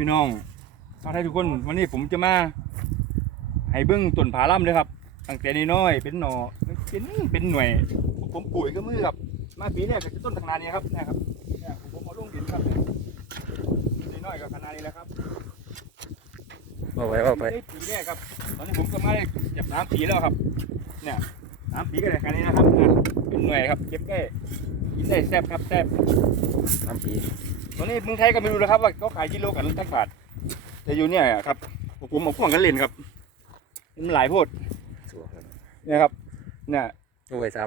พี่น้องทักทายทุกคนวันนี้ผมจะมาให้เบิ้งต้นผาล่ำเลยครับตั้งแต่น้อยๆเป็นหน่อเป็นเป็นหน่วย ผมปลูกก็มือครับมาปีแรกก็จะต้นขนาดนี้ครับเนะครับเนี่ยผมเอาลงดินครับเนี่ยน้อยๆก็ขนาดนี้แหละครับเอาไว้เอาไปด้ปีแรกครับ ตอนนี้ผมก็มาได้เก็บสามปีแล้วครับ เนี่ยสามปีก็ได้ขนาดนี้นะครับอะเป็นหน่วยครับเก็บได้กินได้แซ่บครับแซ่บน้ำปี ตอนนี้เมืองไทยก็ไม่รู้แล้วครับว่าเขาขายกิโลกันจักบาทแต่อยู่เนี่ยครับผมเอาพ่วงกันเล่นครับมันหลายโพดสวยครับเนี่ยครับเนี่ยเอาไว้ซ้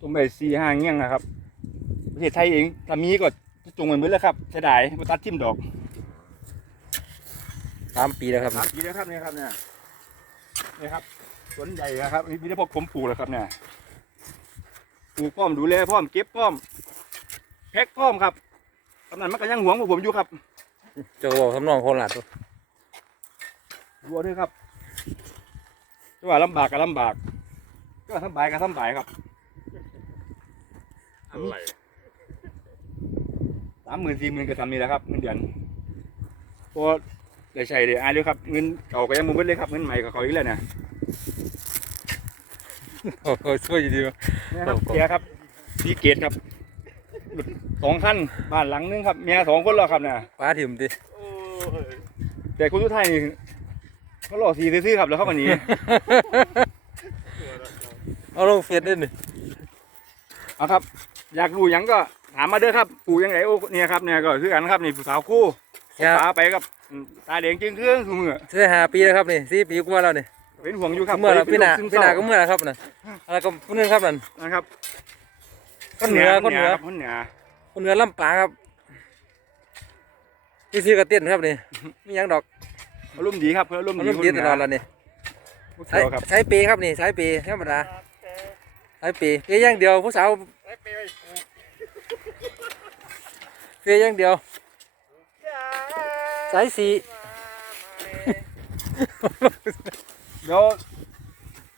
ตรงไปสี่ห้าเงี้ยงนะครับประเทศไทยเองถ้ามีก็จงเหมือนเบิดแล้วครับเสียดายมาตัดทิ่มดอกำสามปีแล้วครับสามปีแล้วครับเนี่ยครับเนี่ยเนี่ยครับสวนใหญ่นะครับนี่มีแต่พวกผมปลูกแล้วครับเนี่ยปลูกพร้อมดูแลพร้อมเก็บพร้อมแพ็คพร้อมครับ กำนันมันก็ยังหวงพวกผมอยู่ครับเจะบอกทำนองคนหลาดตัวรัวด้วยครับจะว่าลำบากก็ลำบาก ก็สำบายก็สำบายครับอะไรสามหมื่นสี่หมื่นก็ทำนี่แหละครับเงินเดือนเพราะได้ใช้ได้อายเลยครับเงินเก่าก็ยังมุมเลยครับเงินใหม่ก็เขาอีกแล้วเนี่ยโอ้โหช่วยดีวะนี่ครับครับเสียครับสีเกตครับหลุด สองขั้นบ้านหลังนึงครับเมียสองคนแล้วครับเนี่ยป้าถิ่มดิโอ้ยแต่คนทุกท่ายนี่เขาหล่อสีซื่อๆครับแล้วเขาก็หนีเอาลงเฟซได้หนึ่งเอาครับ อยากรู้หยังก็ถามมาเด้อครับปลูกยังไงโอ้เนี่ยครับเนี่ยก็คือกันครับนี่ผู้สาวคู่ครับพาไปครับอืมตาแดงจึงเครื่องคือมือใช่ห้าปีแล้วครับนี่สี่ปีกว่าแล้วนี่เป็นห่วงอยู่ครับเมื่อแล้วป็พี่นาโรคซึมพี่เศนาร้ก็เมื่อแล้วครับน่ะอะไรก็คนนึงครับนั่นนะครับคนเหนือคนเหนือครับคนเหนือ คนเหนือลำปางครับพี่ซีก็เต้นครับนี่มีหยังดอกอารมณ์ดีครับอารมณ์มันดีรุ่นดีตลอดแล้วนี่ผู้ใช้สาวครับใช้ปีครับนี่ใช้ปีธรรมดาใช้ปีเพียงอย่างเดียวผู้สาวไอ้เปย์เพียงอย่างเดียวสายสีเดี๋ยว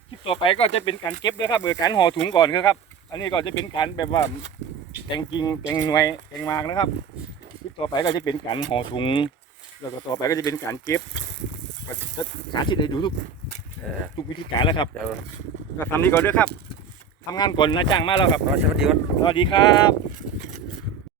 คลิปต่อไปก็จะเป็นการเก็บด้วยครับเบอร์การห่อถุงก่อนครับ อันนี้ก็จะเป็นการแบบว่า แต่งกิ่งแต่งหน่วยแต่งหมากนะครับคลิปต่อไปก็จะเป็นการห่อถุง แล้วก็ต่อไปก็จะเป็นการเก็บก็จะสาธิตให้ดูทุกเออทุกวิธีการแล้วครับเดี๋ยวก็ทำนี้ก่อนด้วยครับทำงานก่อนนะจ้างมาแล้วครับรอสวัสดีวันสวัสดีครับ